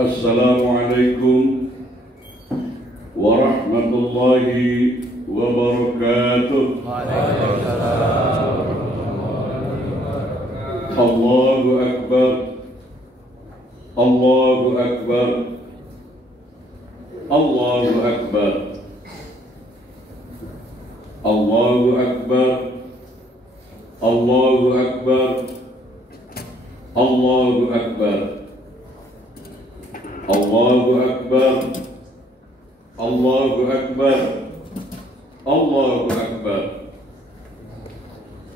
Assalamualaikum warahmatullahi wabarakatuh. Allahu Akbar, Allahu Akbar, Allahu Akbar, Allahu Akbar, Allahu Akbar, Allahu Akbar, Allahu Akbar, Allahu Akbar, Allahu Akbar,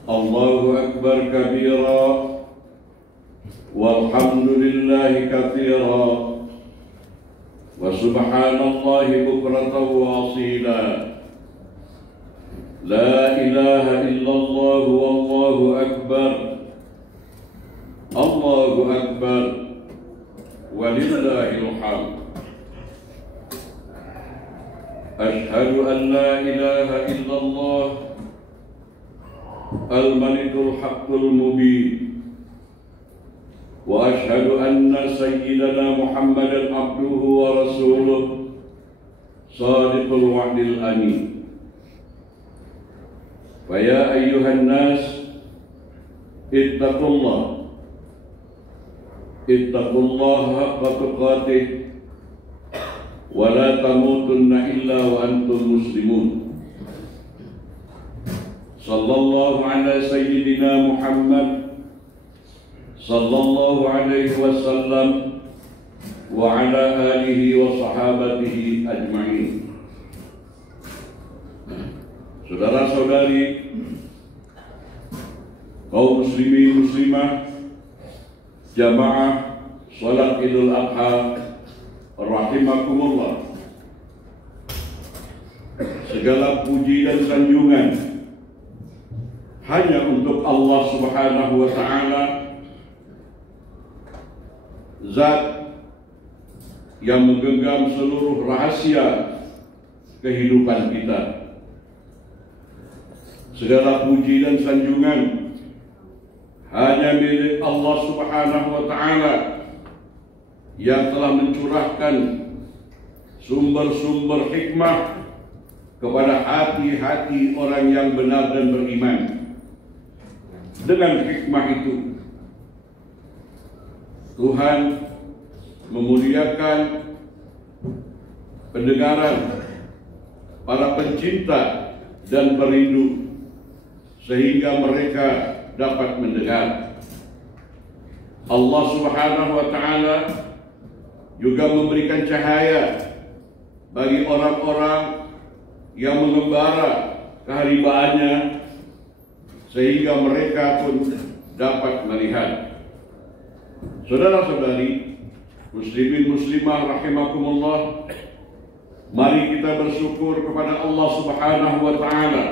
Allahu Akbar kabira, walhamdulillahi katsira, wa subhanallahi bukratan wa asila. La ilaha illallah wallahu akbar, Allahu akbar, walillahil hamd. Ashhadu an la ilaha illallah al-malikul haqqul mubin, wa ashhadu anna sayyidana Muhammadan abduhu wa rasuluh sadiqul wa'dil amin. Wa ya ayyuhan nas ittaqullah haqqa tuqatih wa la tamutunna illa wa antum muslimun. Sallallahu ala sayyidina Muhammad sallallahu alaihi wasallam wa ala alihi wa sahabatihi ajma'in. Saudara-saudari, kaum muslimin muslimah, jamaah salat Idul Adha rahimakumullah. Segala puji dan sanjungan hanya untuk Allah Subhanahu wa taala, zat yang menggenggam seluruh rahasia kehidupan kita. Segala puji dan sanjungan hanya milik Allah Subhanahu wa taala yang telah mencurahkan sumber-sumber hikmah kepada hati-hati orang yang benar dan beriman. Dengan hikmah itu, Tuhan memuliakan pendengaran para pencinta dan perindu sehingga mereka dapat mendengar. Allah Subhanahu wa taala juga memberikan cahaya bagi orang-orang yang mengembara keharibaannya sehingga mereka pun dapat melihat. Saudara-saudari, muslimin muslimah rahimakumullah, mari kita bersyukur kepada Allah Subhanahu wa taala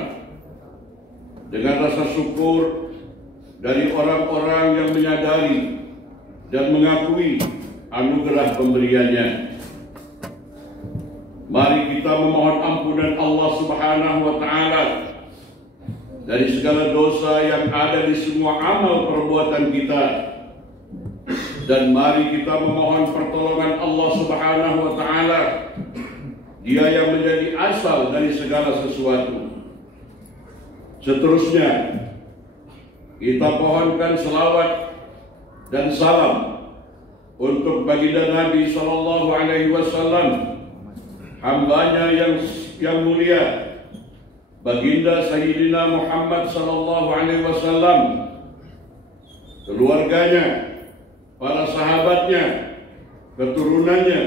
dengan rasa syukur dari orang-orang yang menyadari dan mengakui anugerah pemberiannya. Mari kita memohon ampunan Allah Subhanahu wa taala dari segala dosa yang ada di semua amal perbuatan kita, dan mari kita memohon pertolongan Allah Subhanahu wa taala, Dia yang menjadi asal dari segala sesuatu. Seterusnya, kita pohonkan selawat dan salam untuk baginda Nabi Sallallahu Alaihi Wasallam, hambanya yang mulia, baginda Sayyidina Muhammad Sallallahu Alaihi Wasallam, keluarganya, para sahabatnya, keturunannya,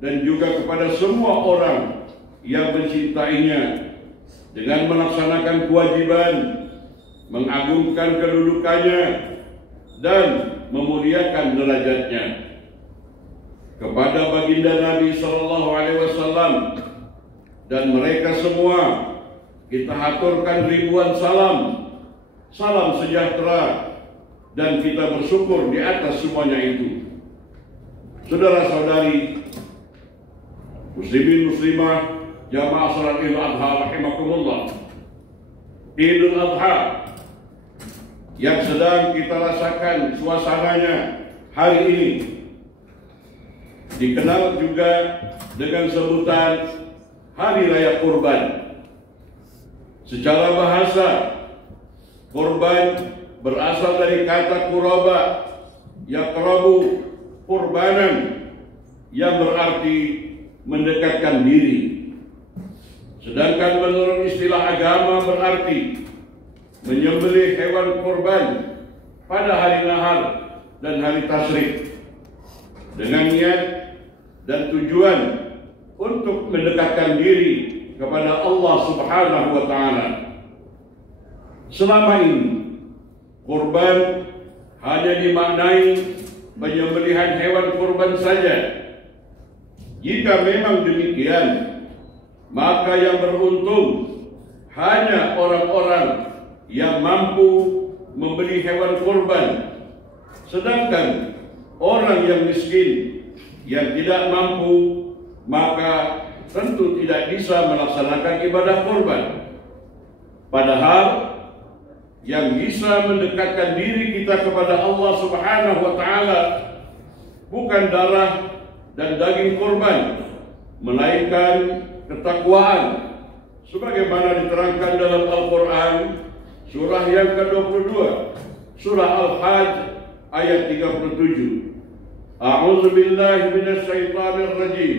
dan juga kepada semua orang yang mencintainya dengan melaksanakan kewajiban, mengagungkan kedudukannya, dan memuliakan derajatnya. Kepada baginda Nabi Sallallahu Alaihi Wasallam dan mereka semua, kita haturkan ribuan salam, salam sejahtera, dan kita bersyukur di atas semuanya itu. Saudara-saudari, muslimin muslimah, jamaah salat Idul Adha rahimakumullah. Idul Adha yang sedang kita rasakan suasananya hari ini dikenal juga dengan sebutan Hari Raya Kurban. Secara bahasa, kurban berasal dari kata kuraba, yaqrabu, kurbanan, yang berarti mendekatkan diri. Sedangkan menurut istilah agama berarti menyembelih hewan kurban pada hari nahar dan hari tasyrik dengan niat dan tujuan untuk mendekatkan diri kepada Allah Subhanahu wa Ta'ala. Selama ini kurban hanya dimaknai penyembelihan hewan kurban saja. Jika memang demikian, maka yang beruntung hanya orang-orang yang mampu membeli hewan kurban, sedangkan orang yang miskin yang tidak mampu maka tentu tidak bisa melaksanakan ibadah kurban. Padahal yang bisa mendekatkan diri kita kepada Allah Subhanahu wa Ta'ala bukan darah dan daging kurban, melainkan ketakwaan, sebagaimana diterangkan dalam Al-Quran surah yang ke-22, surah Al-Hajj ayat 37. A'udzu billahi minasy syaithanir rajim.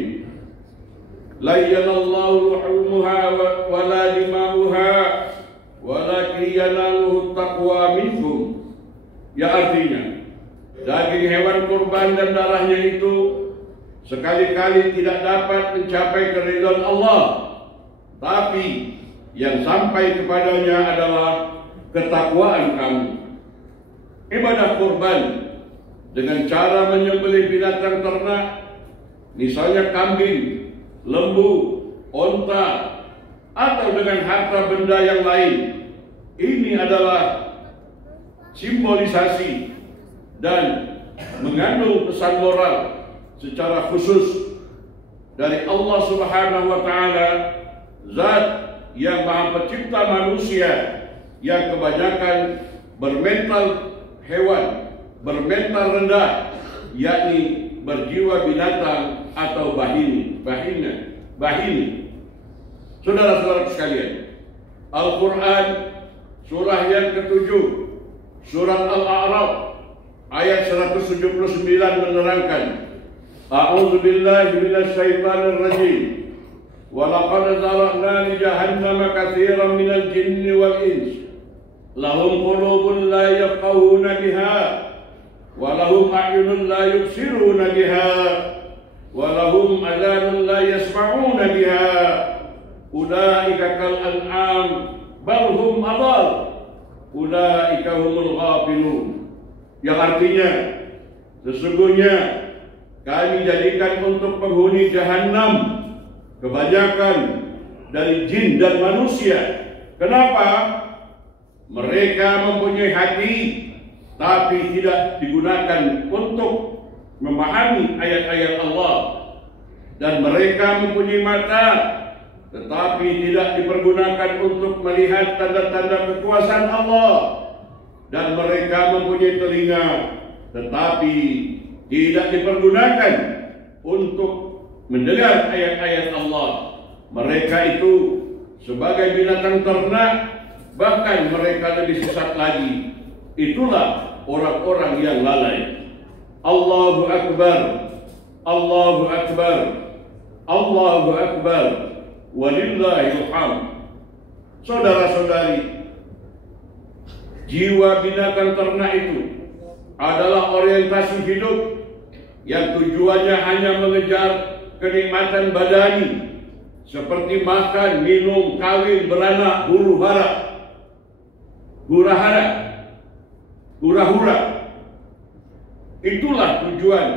La yanallahu luhumuha wa la dima'uha walakin yanaluhu taqwa minkum. Ya, artinya daging hewan kurban dan darahnya itu sekali-kali tidak dapat mencapai keridhaan Allah, tapi yang sampai kepadanya adalah ketakwaan kamu. Ibadah kurban dengan cara menyembelih binatang ternak, misalnya kambing, lembu, onta, atau dengan harta benda yang lain, ini adalah simbolisasi dan mengandung pesan moral secara khusus dari Allah Subhanahu wa Ta'ala, Zat yang Maha Pencipta manusia, yang kebanyakan bermental hewan, bermental rendah, yakni berjiwa binatang atau bahini. Saudara-saudara sekalian, Al-Quran surah yang ke-7, surat Al-A'raf ayat 179 menerangkan, A'udzu billahi minasy syaithanir rajim. Wa laqad zara'na li jahannama katsiran minal jinni wal ins. Lahum qulubun la yafqahuna biha wa lahum a'yunun la yubsiruna biha wa lahum adhanun la yasma'una biha. Ulaika kal an'am bal hum adall. Ulaika humul ghafilun. Yang artinya, sesungguhnya kami jadikan untuk penghuni Jahannam kebanyakan dari jin dan manusia. Kenapa? Mereka mempunyai hati, tapi tidak digunakan untuk memahami ayat-ayat Allah. Dan mereka mempunyai mata, tetapi tidak dipergunakan untuk melihat tanda-tanda kekuasaan Allah. Dan mereka mempunyai telinga, tetapi tidak dipergunakan untuk mendengar ayat-ayat Allah. Mereka itu sebagai binatang ternak, bahkan mereka lebih sesat lagi. Itulah orang-orang yang lalai. Allahu Akbar, Allahu Akbar, Allahu Akbar, walillahil hamd. Saudara-saudari, jiwa binatang ternak itu adalah orientasi hidup yang tujuannya hanya mengejar kenikmatan badani, seperti makan, minum, kawin, beranak, hura-hura. Itulah tujuan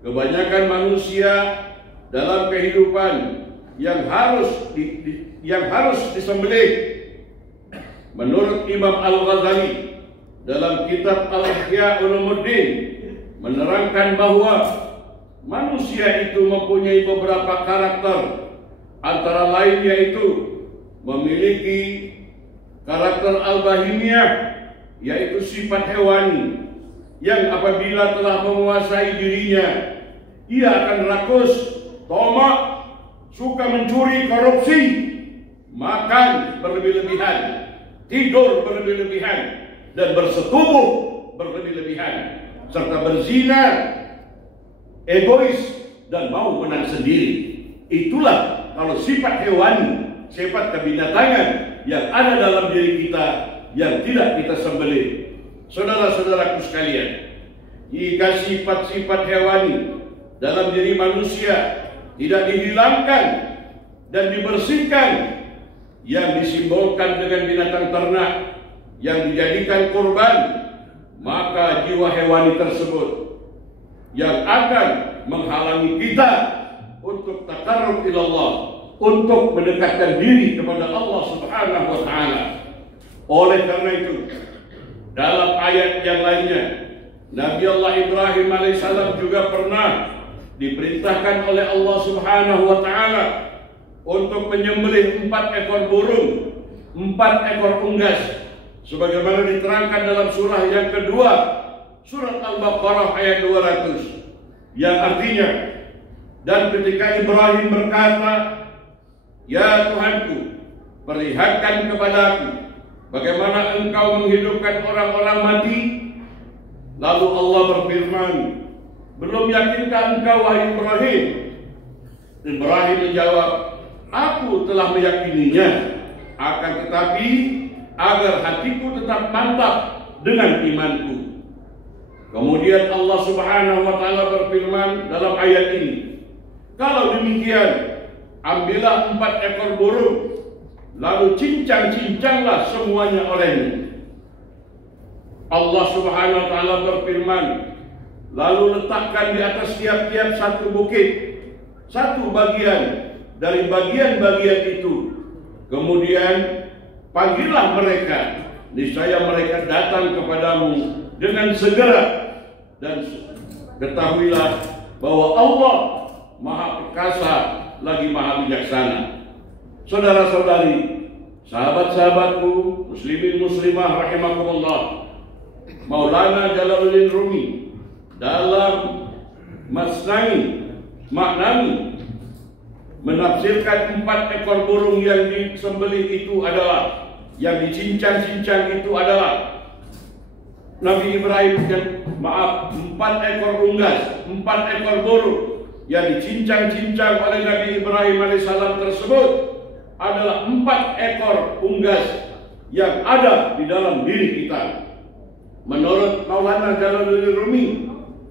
kebanyakan manusia dalam kehidupan yang harus disembelih. Menurut Imam Al-Ghazali dalam kitab Al-Ihya Ulumuddin menerangkan bahwa manusia itu mempunyai beberapa karakter, antara lain yaitu memiliki karakter al-bahimiyah, yaitu sifat hewani yang apabila telah menguasai dirinya, ia akan rakus, tomak, suka mencuri, korupsi, makan berlebih-lebihan, tidur berlebih-lebihan, dan bersetubuh berlebih-lebihan, serta berzina, egois, dan mau menang sendiri. Itulah kalau sifat hewani, sifat kebinatangan yang ada dalam diri kita yang tidak kita sembelih. Saudara-saudaraku sekalian, jika sifat-sifat hewani dalam diri manusia tidak dihilangkan dan dibersihkan, yang disimbolkan dengan binatang ternak yang dijadikan kurban, maka jiwa hewani tersebut yang akan menghalangi kita untuk taqarrub ilallah, untuk mendekatkan diri kepada Allah Subhanahu wa taala. Oleh karena itu, dalam ayat yang lainnya, Nabi Allah Ibrahim alaihissalam juga pernah diperintahkan oleh Allah Subhanahu wa taala untuk menyembelih 4 ekor burung, 4 ekor unggas, sebagaimana diterangkan dalam surah yang kedua, surat Al-Baqarah ayat 200, yang artinya, dan ketika Ibrahim berkata, "Ya Tuhanku, perlihatkan kepadaku bagaimana engkau menghidupkan orang-orang mati." Lalu Allah berfirman, "Belum yakinkah engkau, wahai Ibrahim?" Ibrahim menjawab, "Aku telah meyakininya, akan tetapi agar hatiku tetap mantap dengan imanku." Kemudian Allah Subhanahu wa taala berfirman dalam ayat ini, "Kalau demikian, ambillah 4 ekor burung, lalu cincang-cincanglah semuanya olehnya." Allah Subhanahu wa taala berfirman, "Lalu letakkan di atas tiap-tiap satu bukit satu bagian dari bagian-bagian itu. Kemudian panggillah mereka, niscaya mereka datang kepadamu dengan segera. Dan ketahuilah bahwa Allah Maha Perkasa lagi Maha Bijaksana." Saudara-saudari, sahabat-sahabatku, muslimin muslimah rahimakumullah, Maulana Jalaluddin Rumi dalam Maknani menafsirkan 4 ekor burung yang disembelih itu adalah, yang dicincang-cincang itu adalah Nabi Ibrahim, 4 ekor unggas, 4 ekor burung yang dicincang-cincang oleh Nabi Ibrahim alaihissalam tersebut adalah 4 ekor unggas yang ada di dalam diri kita. Menurut Maulana Jalaluddin Rumi,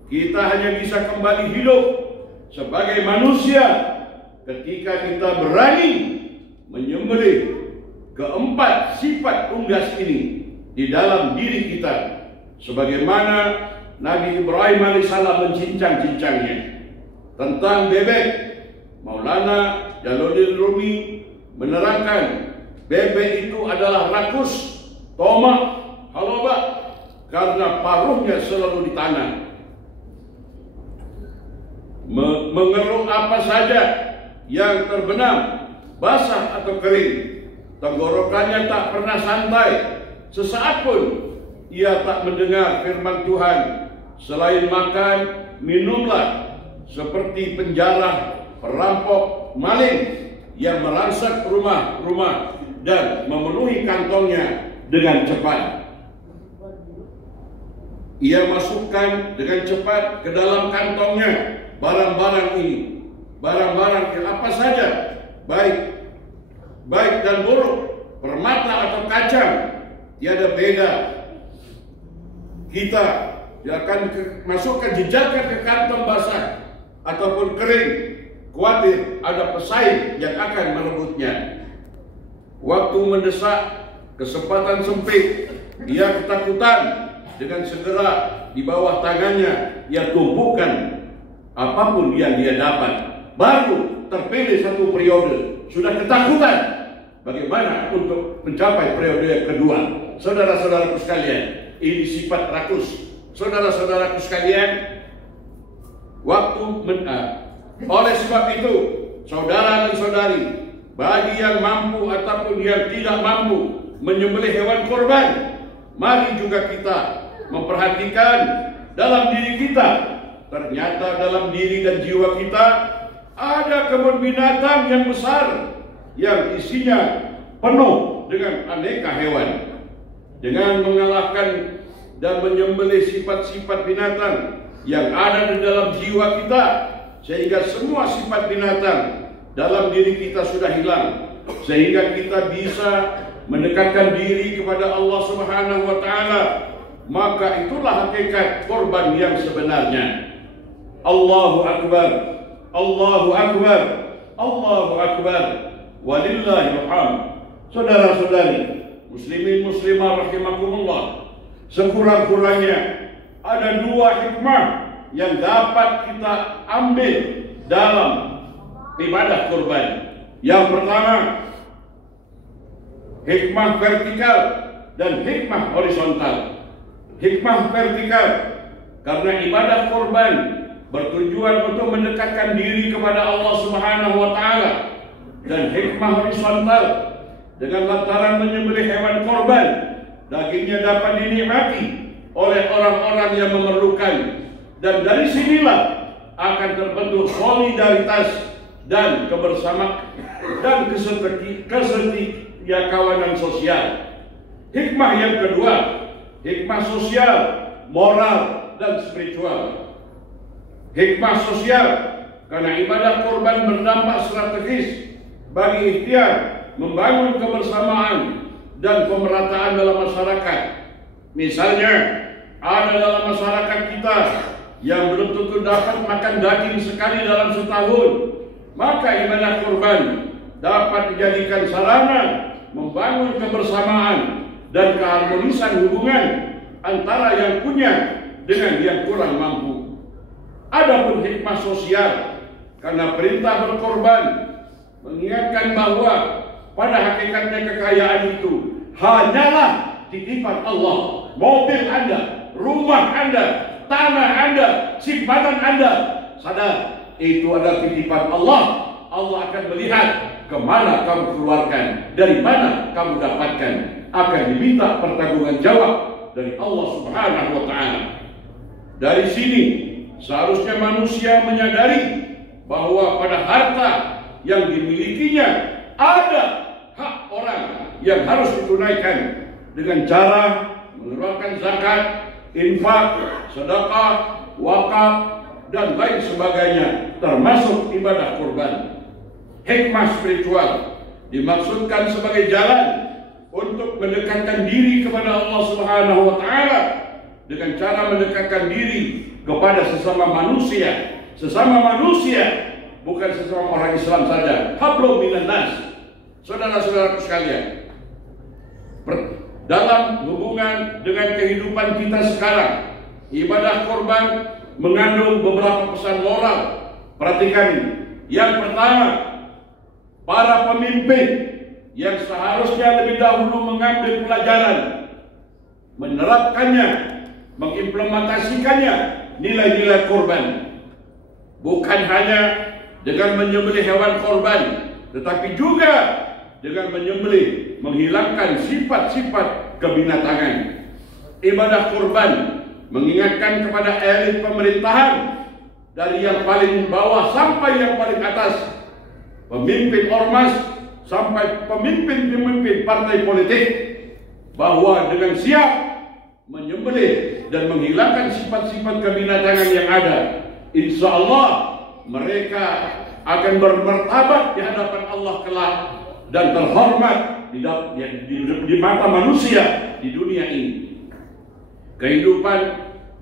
kita hanya bisa kembali hidup sebagai manusia ketika kita berani menyembelih keempat sifat unggas ini di dalam diri kita, sebagaimana Nabi Ibrahim alaihissalam mencincang-cincangnya. Tentang bebek, Maulana Jalaluddin Rumi menerangkan bebek itu adalah rakus, tomak, halobah, karena paruhnya selalu di tanah. Mengeruk apa saja yang terbenam, basah atau kering. Tenggorokannya tak pernah santai, sesaat pun ia tak mendengar firman Tuhan. Selain makan, minumlah seperti penjara, perampok, maling yang merangsak rumah-rumah dan memenuhi kantongnya dengan cepat. Ia masukkan dengan cepat ke dalam kantongnya barang-barang ini, barang-barang yang apa saja, baik dan buruk, permata atau kacang, tiada beda. Kita akan masukkan, jejakkan ke kantong basah ataupun kering, khawatir ada pesaing yang akan merebutnya. Waktu mendesak, kesempatan sempit, ia ketakutan. Dengan segera di bawah tangannya ia tumpukan apapun yang dia dapat. Baru terpilih satu periode, sudah ketakutan bagaimana untuk mencapai periode yang kedua. Saudara-saudaraku sekalian, ini sifat rakus. Saudara-saudaraku sekalian, oleh sebab itu, saudara dan saudari, bagi yang mampu ataupun yang tidak mampu menyembelih hewan kurban, mari juga kita memperhatikan dalam diri kita ternyata dalam diri dan jiwa kita ada kebun binatang yang besar yang isinya penuh dengan aneka hewan. Dengan mengalahkan dan menyembelih sifat-sifat binatang yang ada di dalam jiwa kita, sehingga semua sifat binatang dalam diri kita sudah hilang, sehingga kita bisa mendekatkan diri kepada Allah Subhanahu wa Ta'ala, maka itulah hakikat korban yang sebenarnya. Allahu Akbar, Allahu Akbar, Allahu Akbar, walillahil hamd. Saudara-saudari, muslimin muslimah rahimakumullah, sekurang-kurangnya ada dua hikmah yang dapat kita ambil dalam ibadah kurban. Yang pertama, hikmah vertikal dan hikmah horizontal. Hikmah vertikal, karena ibadah kurban bertujuan untuk mendekatkan diri kepada Allah Subhanahu wa Ta'ala. Dan hikmah horizontal, dengan lantaran menyembelih hewan korban, dagingnya dapat dinikmati oleh orang-orang yang memerlukan, dan dari sinilah akan terbentuk solidaritas dan kebersamaan dan kesetiakawanan sosial. Hikmah yang kedua, hikmah sosial, moral, dan spiritual. Hikmah sosial, karena ibadah kurban berdampak strategis bagi ikhtiar membangun kebersamaan dan pemerataan dalam masyarakat. Misalnya, ada dalam masyarakat kita yang belum tentu dapat makan daging sekali dalam setahun, maka ibadah kurban dapat dijadikan sarana membangun kebersamaan dan keharmonisan hubungan antara yang punya dengan yang kurang mampu. Adapun hikmah sosial, karena perintah berkorban mengingatkan bahwa pada hakikatnya kekayaan itu hanyalah titipan Allah. Mobil Anda, rumah Anda, tanah Anda, simpanan Anda, sadar itu adalah titipan Allah. Allah akan melihat kemana kamu keluarkan, dari mana kamu dapatkan, akan diminta pertanggungan jawab dari Allah Subhanahu wa Ta'ala. Dari sini seharusnya manusia menyadari bahwa pada harta yang dimilikinya ada hak orang yang harus ditunaikan dengan cara mengeluarkan zakat, infak, sedekah, wakaf, dan lain sebagainya, termasuk ibadah kurban. Hikmah spiritual dimaksudkan sebagai jalan untuk mendekatkan diri kepada Allah Subhanahu wa Ta'ala dengan cara mendekatkan diri kepada sesama manusia. Sesama manusia, bukan sesama orang Islam saja. Hablum minan nas. Saudara-saudaraku sekalian, dalam hubungan dengan kehidupan kita sekarang, ibadah kurban mengandung beberapa pesan moral. Perhatikan ini. Yang pertama, para pemimpin yang seharusnya lebih dahulu mengambil pelajaran, menerapkannya, mengimplementasikannya nilai-nilai kurban. Bukan hanya dengan menyembelih hewan korban, tetapi juga dengan menyembelih, menghilangkan sifat-sifat kebinatangan. Ibadah kurban mengingatkan kepada elit pemerintahan, dari yang paling bawah sampai yang paling atas, pemimpin ormas sampai pemimpin-pemimpin partai politik, bahwa dengan siap menyembelih dan menghilangkan sifat-sifat kebinatangan yang ada, insya Allah mereka akan bermartabat di hadapan Allah kelak dan terhormat di mata manusia di dunia ini. Kehidupan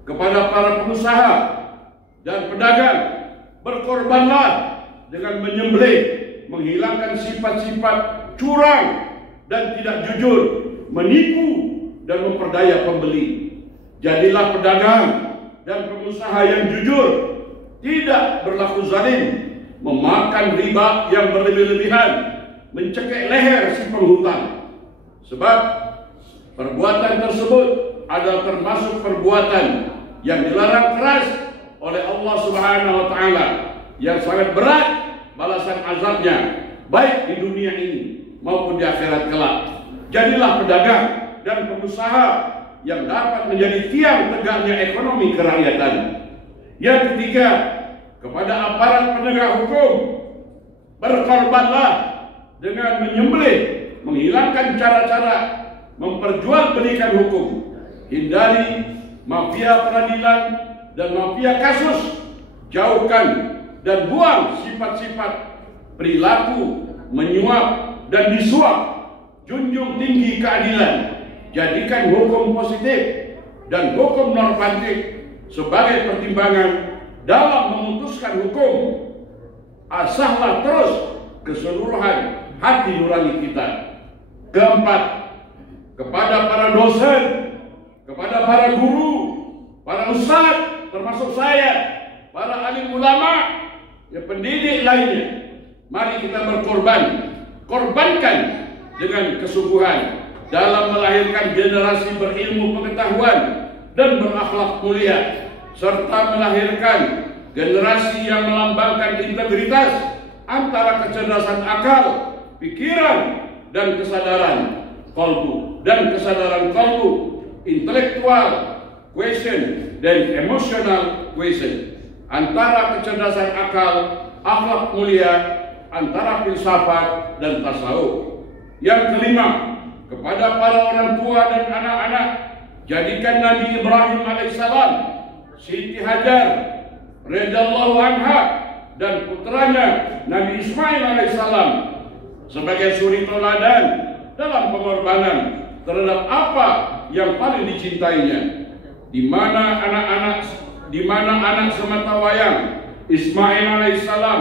kepada para pengusaha dan pedagang, berkorbanlah dengan menyembelih, menghilangkan sifat-sifat curang dan tidak jujur, menipu dan memperdaya pembeli. Jadilah pedagang dan pengusaha yang jujur, tidak berlaku zalim, memakan riba yang berlebih-lebihan, mencekik leher si penghutang. Sebab perbuatan tersebut adalah termasuk perbuatan yang dilarang keras oleh Allah Subhanahu wa Ta'ala, yang sangat berat balasan azabnya, baik di dunia ini maupun di akhirat kelak. Jadilah pedagang dan pengusaha yang dapat menjadi tiang tegaknya ekonomi kerakyatan. Yang ketiga, kepada aparat penegak hukum, berkorbanlah dengan menyembelih, menghilangkan cara-cara memperjualbelikan hukum. Hindari mafia peradilan dan mafia kasus. Jauhkan dan buang sifat-sifat perilaku menyuap dan disuap. Junjung tinggi keadilan. Jadikan hukum positif dan hukum normatif sebagai pertimbangan dalam memutuskan hukum. Asahlah terus keseluruhan hati nurani kita. Keempat, kepada para dosen, kepada para guru, para ustadz, termasuk saya, para alim ulama, pendidik lainnya, mari kita berkorban. Korbankan dengan kesungguhan dalam melahirkan generasi berilmu pengetahuan dan berakhlak mulia, serta melahirkan generasi yang melambangkan integritas antara kecerdasan akal, pikiran, dan kesadaran kalbu, intelektual quotient dan emotional quotient, antara kecerdasan akal, akhlak mulia, antara filsafat dan tasawuf. Yang kelima, kepada para orang tua dan anak-anak, jadikan Nabi Ibrahim alaihissalam, Siti Hajar radhiyallahu anha, dan putranya Nabi Ismail alaihissalam sebagai suri teladan dalam pengorbanan terhadap apa yang paling dicintainya. Di mana anak sematawayang Ismail alaihissalam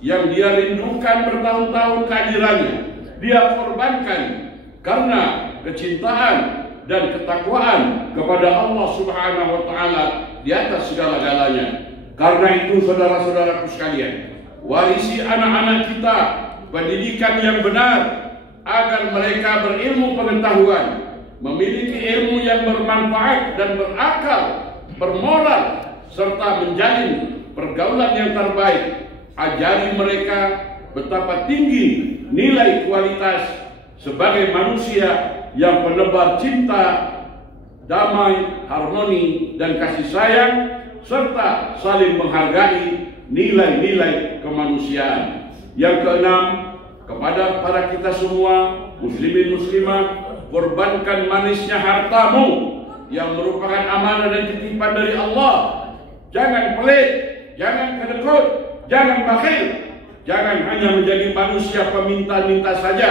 yang dia rindukan bertahun-tahun kehadirannya, dia korbankan karena kecintaan dan ketakwaan kepada Allah Subhanahu wa taala di atas segala-galanya. Karena itu saudara-saudaraku sekalian, warisi anak-anak kita pendidikan yang benar agar mereka berilmu pengetahuan, memiliki ilmu yang bermanfaat dan berakal, bermoral, serta menjalin pergaulan yang terbaik. Ajari mereka betapa tinggi nilai kualitas sebagai manusia yang penebar cinta, damai, harmoni, dan kasih sayang, serta saling menghargai nilai-nilai kemanusiaan. Yang keenam, kepada para kita semua, muslimin muslimah, korbankan manisnya hartamu yang merupakan amanah dan titipan dari Allah. Jangan pelit, jangan kedekut, jangan bakhil, jangan hanya menjadi manusia peminta-minta saja.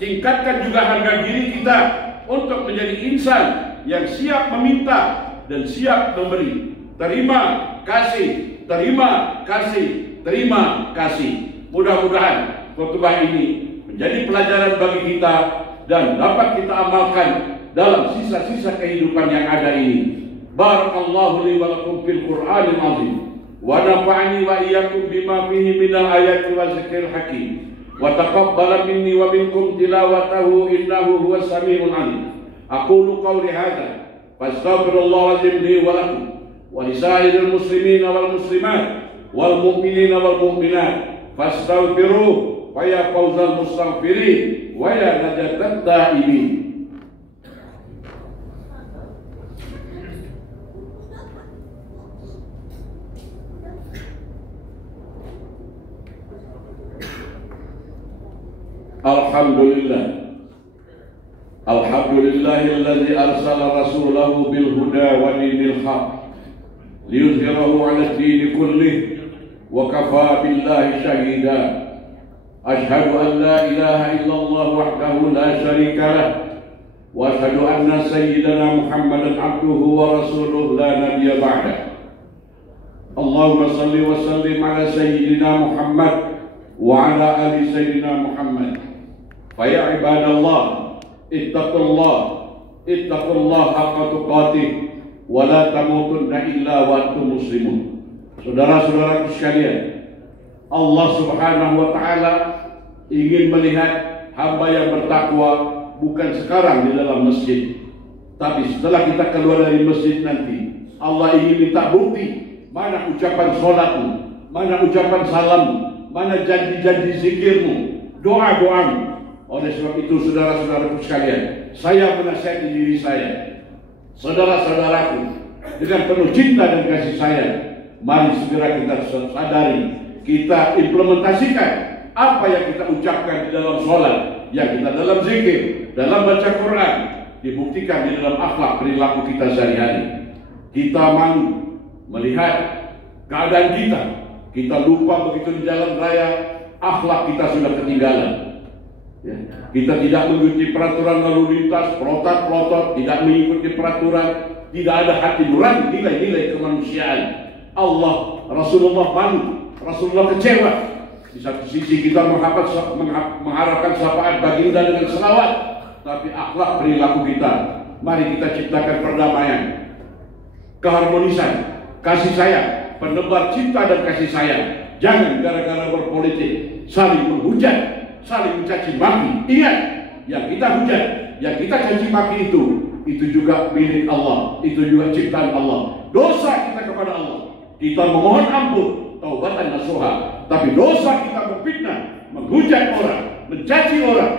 Tingkatkan juga harga diri kita untuk menjadi insan yang siap meminta dan siap memberi. Terima kasih, terima kasih, terima kasih. Mudah-mudahan khutbah ini menjadi pelajaran bagi kita dan dapat kita amalkan dalam sisa-sisa kehidupan yang ada ini. Barakallahu li wa lakum fil Qur'anil azim. Wa nafa'ani wa iyyakum bima fihi minal ayati wa zikril hakim. Wa taqabbala minni wa minkum tilawatahu innahu huwas samiul alim. Aqulu qawli hadza fastaghfirullaha li wa lakum wa lisairil muslimina wal muslimat wal mu'minina wal mu'minat fastaghfiruhu wa ya fawzal mustaghfirin wa ya najatat taibin. Alhamdulillahilladzi arsala rasulahu bil huda wa dinil haq liyuzhirahu 'ala ad-din kullih wa kafa billahi shahida. Ashhadu an la ilaha illallah wahdahu la syarika lah wa ashhadu anna sayyidana Muhammadan abduhu wa rasuluhu la nabiyya ba'da. Allahumma salli wa sallim 'ala sayyidina Muhammad wa 'ala ali sayyidina Muhammad. Faya ibadallah, ittaqullah haqqa tuqatih wa la tamutunna illa wa antum muslimun. Saudara-saudaraku sekalian, Allah Subhanahu wa taala ingin melihat hamba yang bertakwa bukan sekarang di dalam masjid, tapi setelah kita keluar dari masjid nanti. Allah ingin minta bukti, mana ucapan salatmu, mana ucapan salammu, mana janji-janji zikirmu, doa-doamu. Oleh sebab itu saudara-saudaraku sekalian, saya menasihati diri saya, saudara-saudaraku, dengan penuh cinta dan kasih sayang, Mari segera kita sadari, kita implementasikan apa yang kita ucapkan di dalam sholat, yang kita dalam zikir, dalam baca Quran, dibuktikan di dalam akhlak perilaku kita sehari-hari. Kita malu melihat keadaan kita lupa begitu di jalan raya, akhlak kita sudah ketinggalan. Ya. Kita tidak mengikuti peraturan lalu lintas, pelotot-pelotot, tidak mengikuti peraturan, tidak ada hati nurani, nilai-nilai kemanusiaan. Allah, Rasulullah malu, Rasulullah kecewa. Di satu sisi kita mengharapkan syafaat baginda dengan selawat, tapi akhlak perilaku kita, mari kita ciptakan perdamaian, keharmonisan, kasih sayang, penebar cinta dan kasih sayang. Jangan gara-gara berpolitik saling menghujat, saling mencaci maki. Ingat, yang kita hujat, yang kita caci maki itu juga milik Allah, itu juga ciptaan Allah. Dosa kita kepada Allah, kita memohon ampun, taubatan nasuha. Tapi dosa kita memfitnah, menghujat orang, mencaci orang,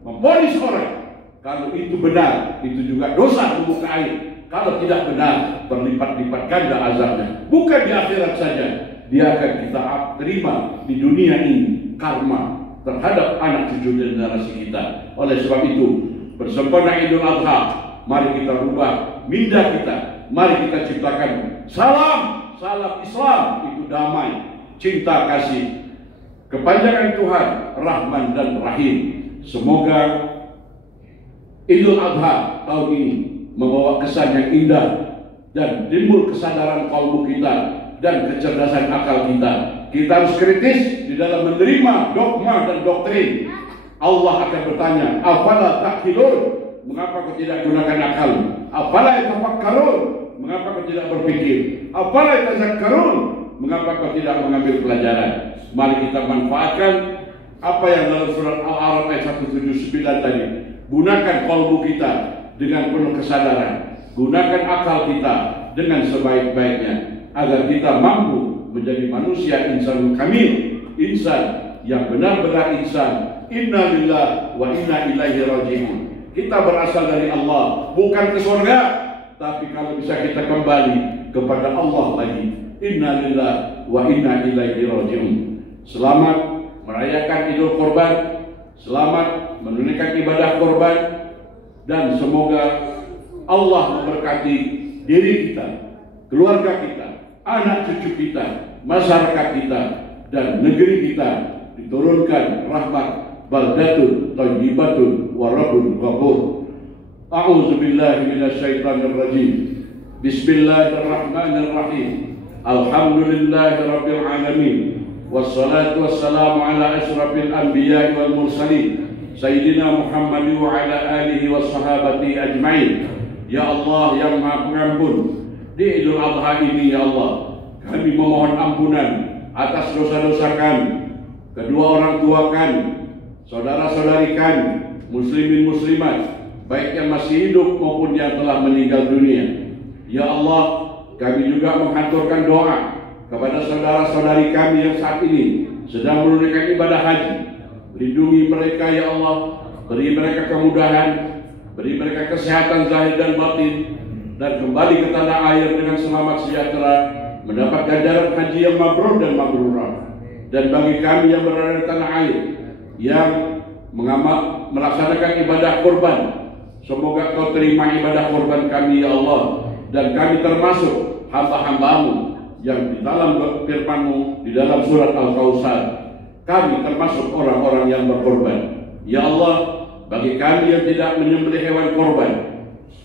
memvonis orang. Kalau itu benar, itu juga dosa di muka air. Kalau tidak benar, berlipat-lipat ganda azabnya. Bukan di akhirat saja, dia akan kita terima di dunia ini karma terhadap anak cucu generasi kita. Oleh sebab itu, bersempena Idul Adha, mari kita rubah minda kita. Mari kita ciptakan salam Islam, itu damai, cinta kasih, kepanjangan Tuhan, Rahman dan Rahim. Semoga Idul Adha tahun ini membawa kesan yang indah dan timbul kesadaran kalbu kita dan kecerdasan akal kita. Kita harus kritis di dalam menerima dogma dan doktrin. Allah akan bertanya, afala ta'qilun? Mengapa kau tidak gunakan akal? Afala yatafakkarun? Mengapa kau tidak berpikir? Afala yatazakkarun? Mengapa kau tidak mengambil pelajaran? Mari kita manfaatkan apa yang dalam surat Al-A'raf ayat 179 tadi. Gunakan kalbu kita dengan penuh kesadaran. Gunakan akal kita dengan sebaik-baiknya agar kita mampu menjadi manusia insan kamil, insan yang benar-benar insan. Inna lillahi wa inna ilaihi raji'un. Kita berasal dari Allah, bukan ke surga, tapi kalau bisa kita kembali kepada Allah lagi. Inna lillahi wa inna ilaihi raji'un. Selamat merayakan Idul Kurban, selamat menunaikan ibadah kurban, dan semoga Allah memberkati diri kita, keluarga kita, anak cucu kita, masyarakat kita, dan negeri kita diturunkan rahmat, baldatun thayyibatun wa rabbun ghafur. A'udzu billahi minasyaitonir rajim. Bismillahirrahmanirrahim. Alhamdulillahi rabbil alamin. Wassalatu wassalamu ala asyrafil anbiya'i wal mursalin Sayyidina Muhammad wa ala alihi wa sahabati ajma'in. Ya Allah yang Maha Pengampun, di Idul Adha ini ya Allah, kami memohon ampunan atas dosa-dosa kami, kedua orang tua kami, saudara-saudari kami, muslimin muslimat, baik yang masih hidup maupun yang telah meninggal dunia. Ya Allah, kami juga menghaturkan doa kepada saudara-saudari kami yang saat ini sedang menunaikan ibadah haji. Lindungi mereka ya Allah, beri mereka kemudahan, beri mereka kesehatan zahir dan batin, dan kembali ke tanah air dengan selamat sejahtera, mendapat ganjaran haji yang mabrur dan mabrurah. Dan bagi kami yang berada di tanah air yang melaksanakan ibadah kurban, semoga Kau terima ibadah kurban kami ya Allah, dan kami termasuk hamba-hambamu yang di dalam firman-Mu di dalam surat Al-Kautsar. Kami termasuk orang-orang yang berkorban. Ya Allah, bagi kami yang tidak menyembelih hewan korban,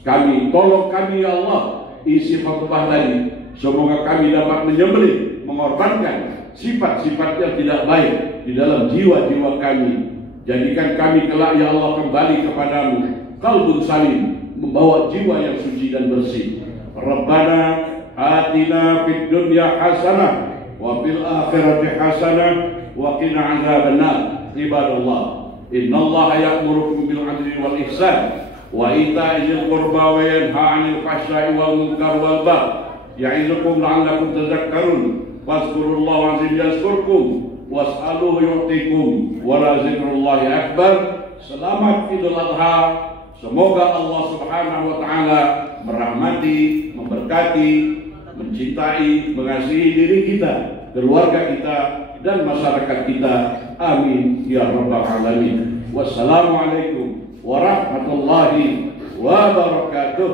kami tolong kami ya Allah, isi khutbah tadi, semoga kami dapat menyembelih, mengorbankan sifat-sifat yang tidak baik di dalam jiwa-jiwa kami. Jadikan kami kelak ya Allah kembali kepadamu, qalbun salim, membawa jiwa yang suci dan bersih. Rabbana atina fid dunya hasanah wa fil akhirati hasanah wa qina adzabannar. Ibadallah, innallaha ya'murukum bil 'adli wal ihsan wa ita'i dzil qurba wa yanha 'anil fahsya'i wal munkar wal baghi ya'idukum la'allakum tadhakkarun. Fazkurullaha 'azim yazkurkum was'aluhu yu'tikum wa la dzikrullahi akbar. Selamat Idul Adha. Semoga Allah Subhanahu wa taala merahmati, memberkati, mencintai, mengasihi diri kita, keluarga kita, dan masyarakat kita. Amin ya rabbal alamin. Wassalamualaikum warahmatullahi wabarakatuh.